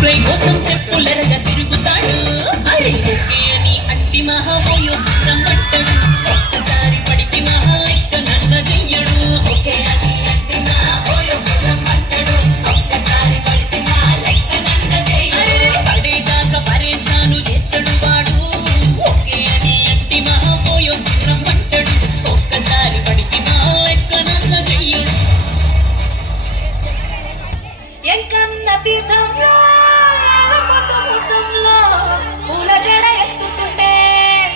reply కోసం చెప్పులెరగా తిరుగుతాడు అరే ఓకే అని అట్టి మహాబోయో రమ్మంటాడు ఒక్కసారి పడితే మహా లెక్క నన్న చెయ్యడు ఓకే అని అట్టి మహాబోయో రమ్మంటాడు ఒక్కసారి పడితే మహా లెక్క నన్న చెయ్యడు పడేదాకా పరేషాను చేస్తాడు వాడు ఓకే అని అట్టి మహాబోయో రమ్మంటాడు ఒక్కసారి పడితే మహా లెక్క నన్న చెయ్యడు ఎంకన్న తీర్థంలో పొద్దుముతంలో పూల జడ ఎత్తుతుంటే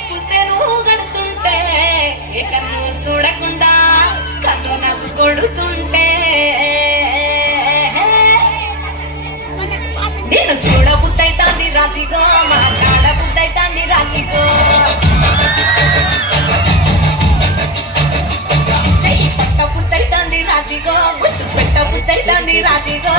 పుస్తే నువ్వు గడుతుంటే ఏ కన్ను చూడకుండా కన్ను నాకు కొడుతుంటే నేను చూడ బుద్ధైతాంది రాజిగో మాట్లాడ బుద్ధైతాంది రాజిగో చెయ్యి పట్ట బుద్ధైతాంది రాజిగో గుర్తు పెట్ట బుద్ధైతాంది రాజిగో